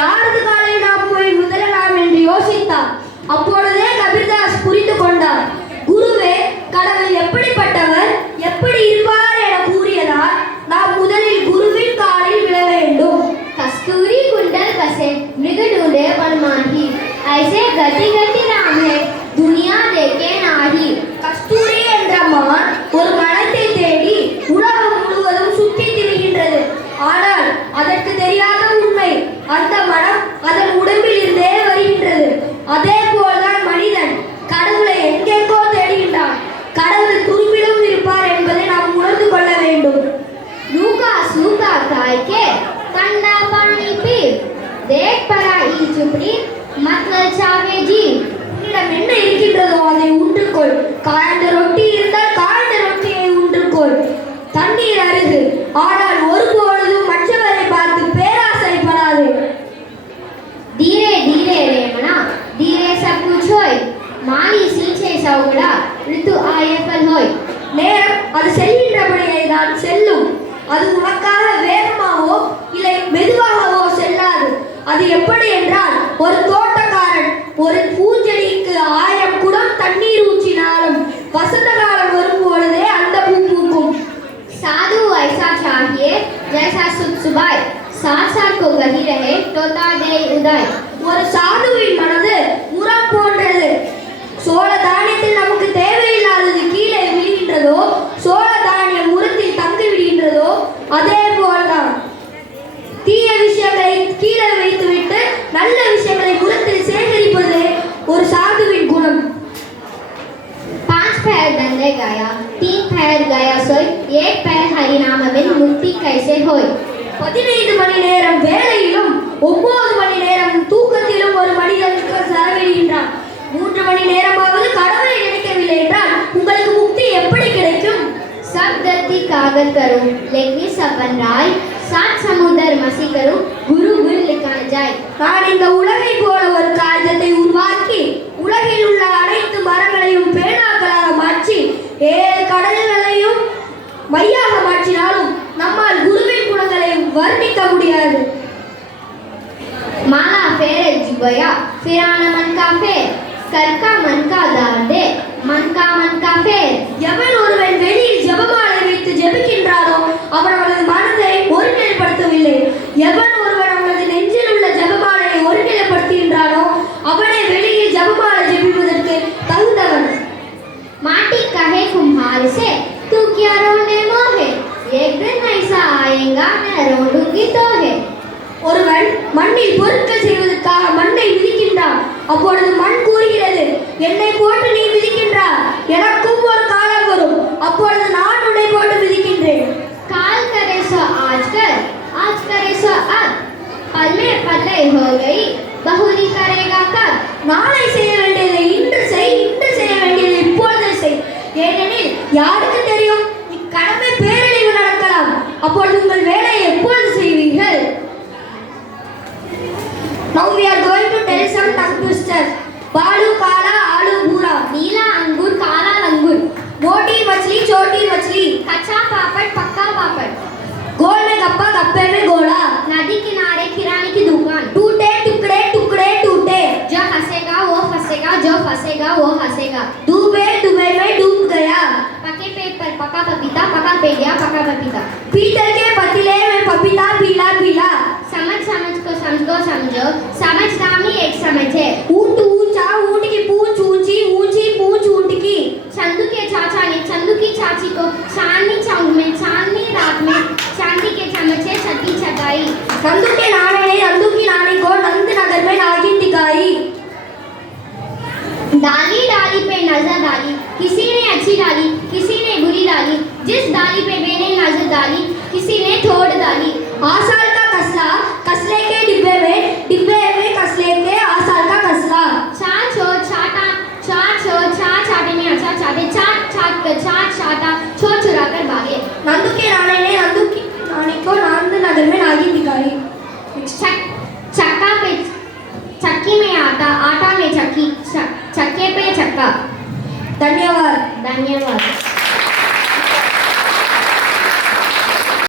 யாரது காலில் நாம் போய் முதலலாம் என்று யோசித்தார். அப்பொழுதே கபீர்தாஸ் புரிந்து கொண்டார். குருவே, கடவுள் எப்படிப்பட்டவர், எப்படி இருப்பார் என கூறியதால் நாம் முதலில் குருவின் காலில் விழ வேண்டும். कस्तूरी कुंडल कसे मृग ढूंढे मनमाही, ऐसे गति गति राम है दुनिया देखे नाही. கஸ்தூரி என்ற மான் ஒரு மரத்தை தேடி உலகம் முழுவதும் சுற்றி திரிகின்றது. ஆனால் அதற்கு தெரியாத உண்மை, அந்த மரம் அதன் உடம்பில் இருந்தே வருகின்றது. அதே போல்தான் மனிதன் கடவுளை எங்கெங்கோ தேடுகின்றான். கடவுள் குருவிலும் இருப்பார் என்பதை நாம் உணர்ந்து கொள்ள வேண்டும். लूका सूखा खाए के ठंडा पानी पी, देख पड़ा ई चुपड़ी मतलब चावे जी. உன்னிடம் என்ன இருக்கின்றதோ அதை உண்டுகொள். காய்ந்த ரொட்டி இருந்தால் காய்ந்த ரொட்டியை உண்டுகொள். தண்ணீர் அருகு, ஆனால் ஒருபொழுதும் மற்றவரை பார்த்து பேராசைப்படாது. धीरे धीरे रे मना, धीरे सब कुछ होय, माली सींचे सौगड़ा ऋतु आए फल होय. நேரம் அது செல்கின்றபடியே தான் செல்லும். அது உனக்காக வேகமாகவோ இல்லை மெதுவாகவோ செல்லாது. அது எப்படி என்றால், ஒரு தோட்டக்காரன் ஒரு பூஞ்செடிக்கு 1000 குடம் தண்ணீர் ஊற்றினாலும் வசந்த காலம் வரும் பொழுதே அந்த பூ பூக்கும். साधु ऐसा चाहिए जैसा सुख सुबाय, साथ साथ को गही रहे तोता दे उदय. ஒரு சாதுவின் மனது முரம் போன்றது. சோழ தானியத்தில் நமக்கு தேவையில்லாதது கீழே விழுகின்றதோ, சோழ தானியம் முரத்தில் தங்கி விடுகின்றதோ, அதே போல்தான் தீய விஷயங்களை கீழே வைத்துவிட்டு நல்ல விஷயங்களை முரத்தில் சேகரிப்பது ஒரு சாதுவின் குணம். 5 पैर दंडे गया, 3 पैर गया सोई, 1 पैर हरि नाम बिन मुक्ति कैसे होय. 15 மணி நேரம் வேலையிலும் 9 மணி நேரம் தூக்கத்திலும் ஒரு மனிதனுக்கு செலவிடுகின்றான். 3 மணி நேரமாவது கடவுளை நினைக்கவில்லை என்றால் உங்களுக்கு முக்தி எப்படி கிடைக்கும்? सब गति कागज करूं लेकिन सपन राय, सात समुद्र मसी करूं गुरु गुण लिखा जाए. நான் இந்த உலகை போல ஒரு காகிதத்தை உருவாக்கி உலகில் உள்ள அனைத்து மரங்களையும் பேனாக்களாக மாற்றி 7 கடல்களையும் மையாக மாற்றினாலும் நம்மால் குருவின் குணங்களை வர்ணிக்க முடியாது. माला फेर जुबया फिराना मन का फेर, कर का मन का दार दे मन का फेर. எவன் ஒருவன் வெளியில் ஜெபமாலை வைத்து ஜெபிக்கின்றானோ அவன் அவனது மனதை ஒருநிலைப்படுத்தவில்லை. எவன் ஒருவன் அவனது நெஞ்சில் உள்ள ஜெபமாலையை ஒருநிலைப்படுத்துகின்றானோ அவனே வெளியில் ஜெபமாலை ஜெபிப்பதற்கு தகுந்தவன். माटी कहे कुम्हार से तू क्या रोने मोहे, एक दिन ऐसा आएगा मैं रोऊंगी तो है. ஒருவன் மண்ணில் பொருட்கள் செய்வதற்காக மண்ணை மிதிக்கின்றான். அப்பொழுது மண் கூறுகிறது, என்னை போட்டு நீ மிதிக்கின்றாய், எனக்கும் ஒரு காலம் வரும், அப்பொழுது நான் உன்னை போட்டு மிதிக்கின்றேன். काल करे सो आज कर, आज करे सो अब, पल में पल्ले हो गई बहुरी करेगा कब. நாளை செய்ய வேண்டியதை இன்று செய், இன்று செய்ய வேண்டியதை இப்பொழுது செய். ஏனெனில் யாருக்கு தெரியும், இக்கடமை பேரழிவு நடக்கலாம். அப்பொழுது உங்கள் வேலையை எப்பொழுது செய்வீர்கள்? Now we are going to tell some tongue twisters. बालू काला आलू भूरा, नीला अंगूर काला अंगूर, मोटी मछली छोटी मछली, कच्चा पापड़ पक्का पापड़, गोल में गप्पा गप्पे में गोला, नदी किनारे किराने की दुकान, टूटे टुकड़े टुकड़े टूटे, जो हंसेगा वो फंसेगा, जो फंसेगा वो हंसेगा. डूबे डूबे में डूब गया, पके पेट पर पका पपीता, पका पे गया पका पपीता. पीतल के पतीले में पपीता पीला पीला. समझ समझ को समझो समझो, समझदार ही एक समझ है. ऊंट ऊंचा ऊंट की पूंछ ऊंची, ऊंची पूंछ ऊंट की. चंदू के चाचा ने चंदू की चाची को चांदनी चौक में चांदनी रात में चांदी के चमचे छठी छटाई. नंदू के नाने ने नंदू की नानी को नंद नगर में नागिन दिखाई. डाली डाली पे नजर डाली, किसी ने अच्छी डाली किसी ने बुरी डाली, जिस डाली पे मैंने नजर डाली किसी ने ठोड़ डाली. आसाल का कसला कसले के डिब्बे में कसले के आसाल का कसला. चार छोड़ छाटा चार छोड़ चार छाटे में अच्छा छाटे चाट छाट कर चार छाटा छोड़ चुरा कर भागे. नंदू के नाने ने नंदू की नानी को नंद नगर में नागिन दिखाई. चक्का पे चक्की में आटा, आटा में चक्की, चक्के पे चक्का. धन्यवाद. धन्यवाद.